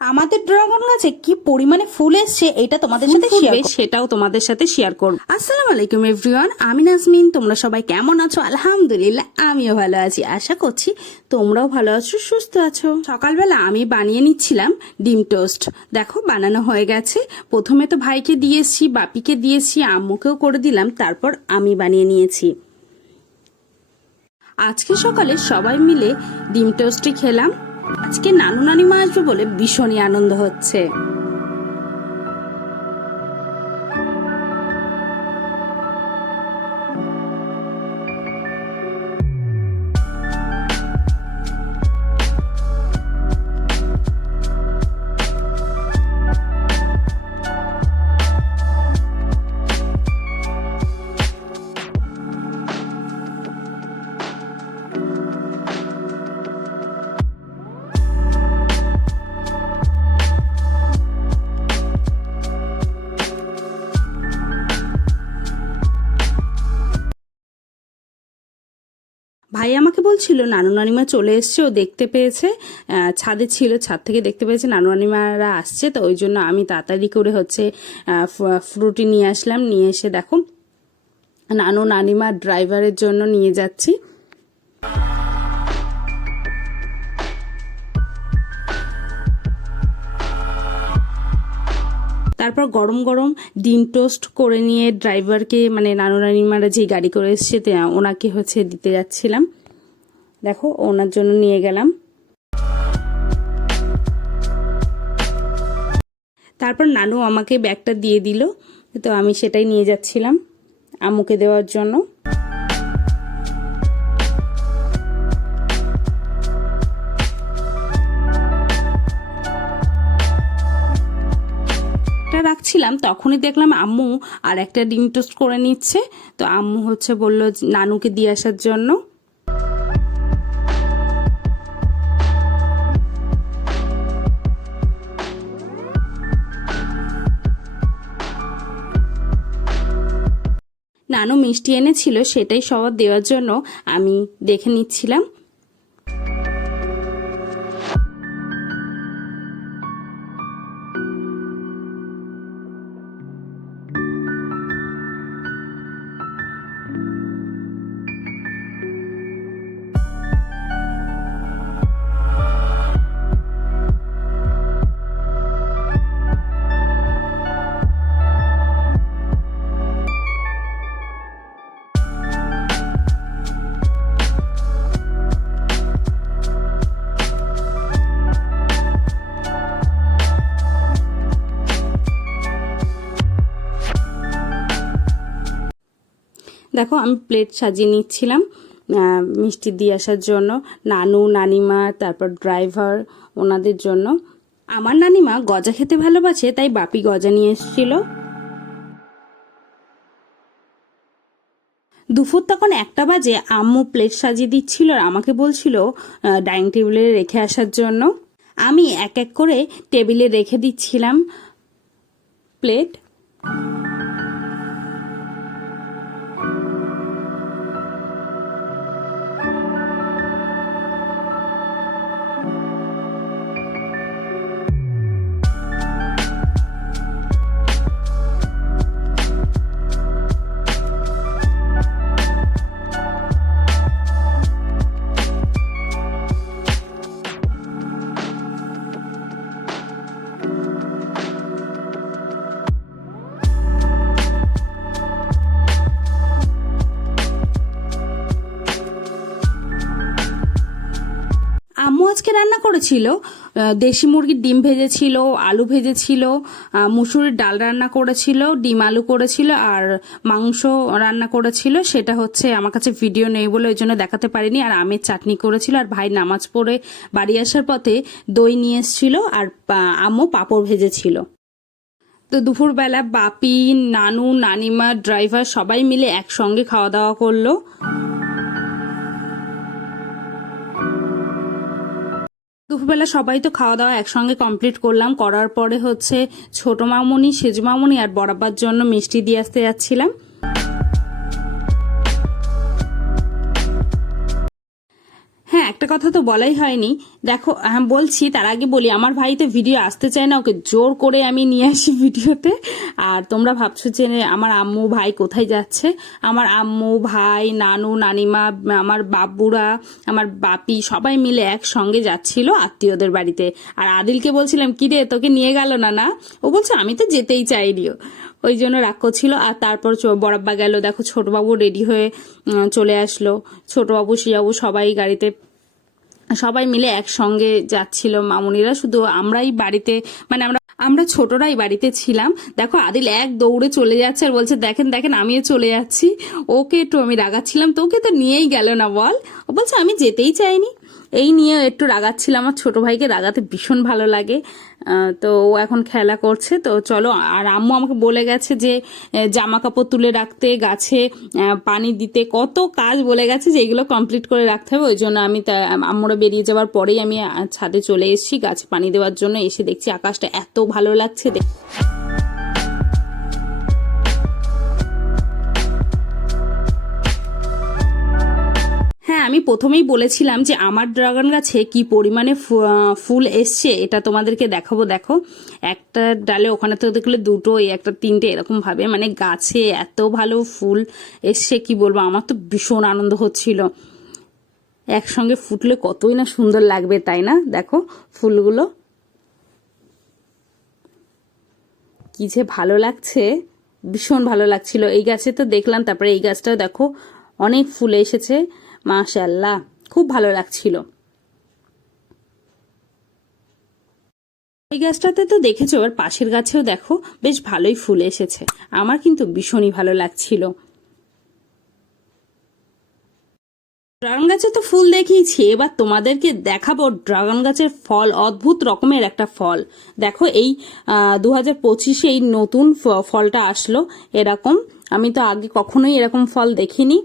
আমাদের ড্রাগন গাছে কি পরিমাণে ফুল এসছে এটা তোমাদের সাথে শেয়ার সেটাও তোমাদের সাথে শেয়ার করব। আসসালামু আলাইকুম এভরিওয়ান আমি নাজমিন তোমরা সবাই কেমন আছো? আলহামদুলিল্লাহ আমিও ভালো আছি। আশা করছি তোমরাও ভালো আছো সুস্থ আছো। সকালবেলা আমি বানিয়ে নিচ্ছিলাম ডিম টোস্ট। দেখো বানানো হয়ে গেছে। প্রথমে তো ভাইকে দিয়েছি বাপিকে দিয়েছি আম্মুকেও করে দিলাম তারপর আমি বানিয়ে নিয়েছি। আজকে সকালে সবাই মিলে ডিম টোস্টই খেলাম। আজকে নানু নানিমা আসবে বলে ভীষণই আনন্দ হচ্ছে। ভাই আমাকে বলছিল, নানু নানিমা চলে এসছে, ও দেখতে পেয়েছে। ছাদে ছিল, ছাদ থেকে দেখতে পেয়েছে, নানু নানিমারা আসছে। তো ওই জন্য আমি তাড়াতাড়ি করে হচ্ছে ফ্রুটি নিয়ে আসলাম, নিয়ে এসে দেখো, নানু নানিমা ড্রাইভারের জন্য নিয়ে যাচ্ছি। তারপর গরম গরম ডিম টোস্ট করে নিয়ে ড্রাইভারকে মানে নানু নানিমারা যে গাড়ি করে এসছে ওনাকে হচ্ছে দিতে যাচ্ছিলাম। দেখো, ওনার জন্য নিয়ে গেলাম। তারপর নানু আমাকে ব্যাগটা দিয়ে দিল, তো আমি সেটাই নিয়ে যাচ্ছিলাম আমুকে দেওয়ার জন্য। রাখছিলাম, তখনই দেখলাম আম্মু আর একটা ডিম টোস্ট করে নিচ্ছে। তো আম্মু হচ্ছে বলল, নানুকে দিয়ে আসার জন্য। নানু মিষ্টি এনেছিল, সেটাই সবার দেওয়ার জন্য আমি দেখে নিচ্ছিলাম। দেখো, আমি প্লেট সাজিয়ে নিচ্ছিলাম মিষ্টি দিয়ে আসার জন্য, নানু, নানিমা, তারপর ড্রাইভার ওনাদের জন্য। আমার নানিমা গজা খেতে ভালোবাসে, তাই বাপি গজা নিয়ে এসেছিল। দুপুর তখন একটা বাজে, আম্মু প্লেট সাজিয়ে দিচ্ছিল আর আমাকে বলছিল ডাইনিং টেবিলে রেখে আসার জন্য। আমি এক এক করে টেবিলে রেখে দিচ্ছিলাম প্লেট আজকে রান্না করেছিল দেশি মুরগির ডিম ভেজেছিল, আলু ভেজেছিল মুসুরির ডাল রান্না করেছিল, ডিম আলু করেছিল আর মাংস রান্না করেছিল। সেটা হচ্ছে আমার কাছে ভিডিও নেই বলে ওই জন্য দেখাতে পারিনি। আর আমের চাটনি করেছিল আর ভাই নামাজ পড়ে বাড়ি আসার পথে দই নিয়ে এসেছিল আর আমও পাঁপড় ভেজেছিল। তো দুপুরবেলা বাপি, নানু, নানিমা ড্রাইভার সবাই মিলে একসঙ্গে খাওয়া দাওয়া করল। দুপুরবেলা সবাই তো খাওয়া দাওয়া একসঙ্গে কমপ্লিট করলাম। করার পরে হচ্ছে ছোট মামনি, সেজ মামনি আর বরাবার জন্য মিষ্টি দিয়ে আসতে যাচ্ছিলাম। কথা তো বলাই হয়নি। দেখো হ্যাঁ বলছি, তার আগে বলি, আমার ভাই তো ভিডিও আসতে চায় না, ওকে জোর করে আমি নিয়ে আসি ভিডিওতে আর তোমরা ভাবছ যে আমার আম্মু ভাই কোথায় যাচ্ছে? আমার আম্মু, ভাই, নানু, নানিমা, আমার বাবুরা, আমার বাপি সবাই মিলে একসঙ্গে যাচ্ছিল আত্মীয়দের বাড়িতে। আর আদিলকে বলছিলাম কি রে তোকে নিয়ে গেল না না? ও বলছে, আমি তো যেতেই চাইনিও ওই জন্য রাগ করছিল। আর তারপর বড়াব্বা গেল, দেখো, ছোটবাবু রেডি হয়ে চলে আসলো। ছোটবাবু, শিয়াবু সবাই গাড়িতে সবাই মিলে একসঙ্গে যাচ্ছিল মামুনিরা। শুধু আমরাই বাড়িতে মানে আমরা আমরা ছোটরাই বাড়িতে ছিলাম। দেখো, আদিল এক দৌড়ে চলে যাচ্ছে আর বলছে, দেখেন দেখেন, আমিও চলে যাচ্ছি। ওকে একটু আমি রাগাচ্ছিলাম তো ওকে তো নিয়েই গেল না বল? বলছে, আমি যেতেই চাইনি। এই নিয়ে একটু রাগাচ্ছিল আমার ছোট ভাইকে রাগাতে ভীষণ ভালো লাগে। তো ও এখন খেলা করছে। তো চলো, আর আম্মু আমাকে বলে গেছে যে জামা কাপড় তুলে রাখতে, গাছে পানি দিতে, কত কাজ বলে গেছে যে, এগুলো কমপ্লিট করে রাখতে হবে। ওই জন্য আমি আম্মুরা বেরিয়ে যাওয়ার পরেই আমি ছাদে চলে এসেছি গাছে পানি দেওয়ার জন্য। এসে দেখছি আকাশটা এত ভালো লাগছে দেখ- আমি প্রথমেই বলেছিলাম যে আমার ড্রাগন গাছে কি পরিমাণে ফুল এসছে, এটা তোমাদেরকে দেখাবো, দেখো। একটা ডালে, ওখানে তো দেখলে দুটো একটা তিনটে, এরকম ভাবে। মানে গাছে এত ভালো ফুল এসছে, কি বলব, আমার তো ভীষণ আনন্দ হচ্ছিল। একসঙ্গে ফুটলে কতই না সুন্দর লাগবে, তাই না? দেখো, ফুলগুলো। কি যে ভালো লাগছে, ভীষণ ভালো লাগছিল। এই গাছে তো দেখলাম, তারপরে এই গাছটাও দেখো, অনেক ফুল এসেছে। মাশাল্লাহ খুব ভালো লাগছিল। এই গাছটাতে তো দেখেছ এবার পাশের গাছেও দেখো, বেশ ভালোই ফুল এসেছে। আমার কিন্তু ভীষণই ভালো লাগছিল। ড্রাগন গাছে তো ফুল দেখিয়েছি, এবার তোমাদেরকে দেখাবো ড্রাগন গাছের ফল, অদ্ভুত রকমের একটা ফল। দেখো এই দু হাজার পঁচিশে এই নতুন ফলটা আসলো, এরকম। আমি তো আগে কখনোই এরকম ফল দেখিনি।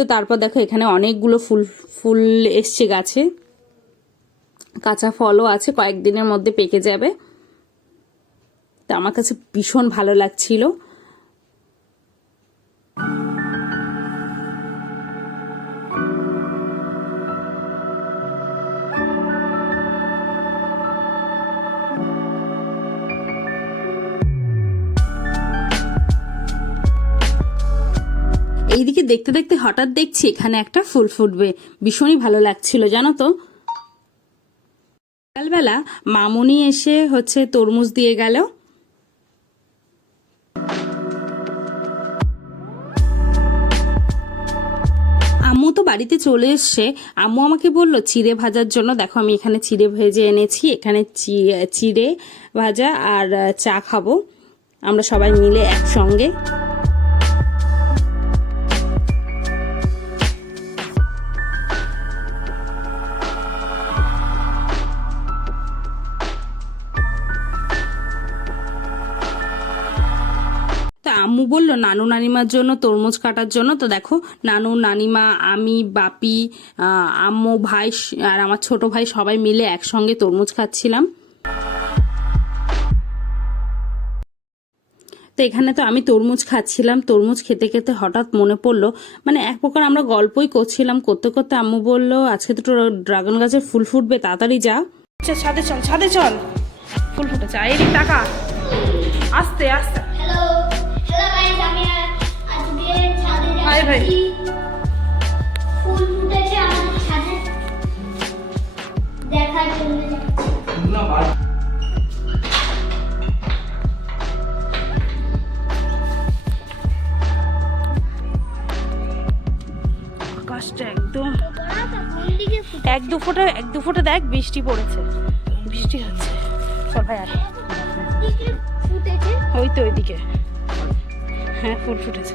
তো তারপর দেখো এখানে অনেকগুলো ফুল ফুল এসছে গাছে। কাঁচা ফলও আছে, কয়েকদিনের মধ্যে পেকে যাবে। তা আমার কাছে ভীষণ ভালো লাগছিল। দেখতে দেখতে হঠাৎ দেখছি এখানে একটা ফুল ফুটবে। ভীষণই ভালো লাগছিল, জানো তো? সকালবেলা মামুনি এসে হচ্ছে তরমুজ দিয়ে গেল। আম্মু তো বাড়িতে চলে এসছে। আম্মু আমাকে বলল, চিড়ে ভাজার জন্য দেখো, আমি এখানে চিড়ে ভেজে এনেছি। এখানে চিড়ে ভাজা আর চা খাব। আমরা সবাই মিলে একসঙ্গে আম্মু বলল, নানু নানিমার জন্য তরমুজ কাটার জন্য। তো দেখো, নানু, নানিমা, আমি, বাপি আম্মু, ভাই আর আমার ছোট ভাই সবাই মিলে একসঙ্গে তরমুজ খাচ্ছিলাম। তো এখানে তো আমি তরমুজ খাচ্ছিলাম। তরমুজ খেতে খেতে হঠাৎ মনে পড়ল মানে এক প্রকার আমরা গল্পই করছিলাম, করতে করতে আম্মু বলল, আজকে তো ড্রাগন গাছের ফুল ফুটবে, তাড়াতাড়ি যা। আচ্ছা ছাদে চল ছাদে চল। ফুল ফুটেছে টাকা আস্তে আস্তে। ছাদে ভাই। একদম এক দু ফোঁটা, এক দু ফোঁটা দেখ, বৃষ্টি পড়েছে। বৃষ্টি হচ্ছে। চল ভাই ফুটেছে ওই তো ওইদিকে। হ্যাঁ ফুল ফুটেছে।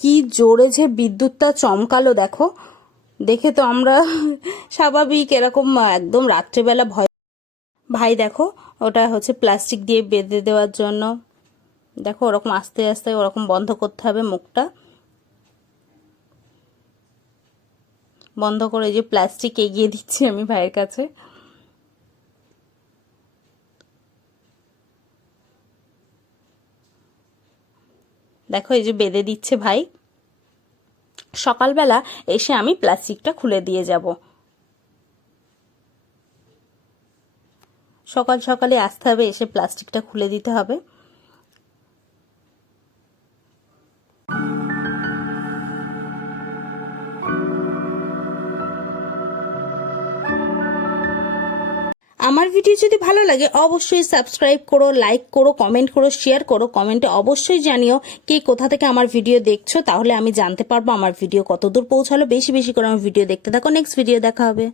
কি জোরে যে বিদ্যুৎটা চমকালো, দেখো। দেখে তো আমরা স্বাভাবিক এরকম, একদম রাত্রেবেলা ভয় ভাই, দেখো, ওটা হচ্ছে প্লাস্টিক দিয়ে বেঁধে দেওয়ার জন্য। দেখো, ওরকম আস্তে আস্তে ওরকম বন্ধ করতে হবে মুখটা। বন্ধ করে যে প্লাস্টিক এগিয়ে দিচ্ছি আমি ভাইয়ের কাছে। দেখো, এই যে বেঁধে দিচ্ছে ভাই। সকালবেলা এসে আমি প্লাস্টিকটা খুলে দিয়ে যাব। সকাল সকালে আসতে হবে, এসে প্লাস্টিকটা খুলে দিতে হবে। আমার ভিডিও যদি ভালো লাগে, অবশ্যই সাবস্ক্রাইব করো লাইক করো কমেন্ট করো শেয়ার করো কমেন্টে অবশ্যই জানিও কে কোথা থেকে আমার ভিডিও দেখছ, তাহলে আমি জানতে পারব আমার ভিডিও কতদূর পৌঁছালো। বেশি বেশি করে আমার ভিডিও দেখতে থাকো। নেক্সট ভিডিও দেখা হবে।